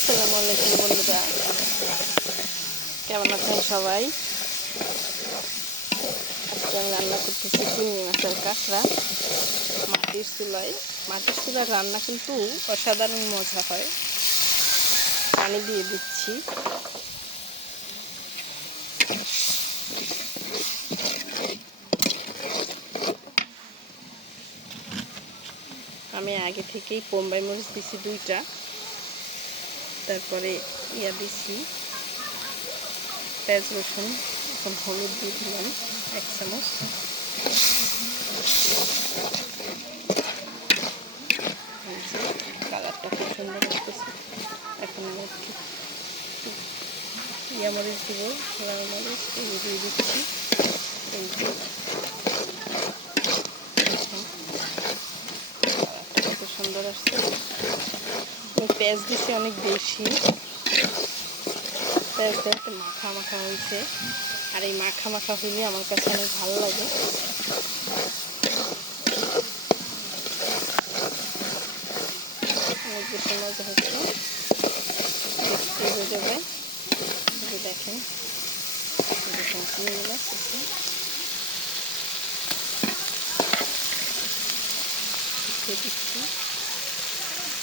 আসসালামু আলাইকুম বন্ধুরা, কেমন আছেন সবাই? আজকে আমি রান্না করতেছি চিংড়ি মাছের কাঁকড়া মাটির চুলায়। মাটির চুলার রান্না কিন্তু অসাধারণ মজা হয়। পানি দিয়ে দিচ্ছি। আমি আগে থেকেই বোম্বাই মরিচ দিছি 2টা, তারপরে দিছি পেঁয়াজ রসুন, এখন হলুদ দিয়ে দিলাম 1 চামচ। কালারটা খুব সুন্দর আসতেছে। এখন আমি একটু মরিচ দিব, লাল মরিচ দিয়ে দিচ্ছি। এই যে কালারটা কত সুন্দর আসছে। আমি পেঁয়াজ দিছি অনেক বেশি, পেঁয়াজ দেওয়াতে মাখা মাখা হয়েছে। আর এই মাখা মাখা হইলে আমার কাছে অনেক ভালো লাগে। অনেক বেশি মজা হচ্ছে, দেখতে বোঝা যায়। দেখেন চিংড়ি মাছ দিচ্ছি।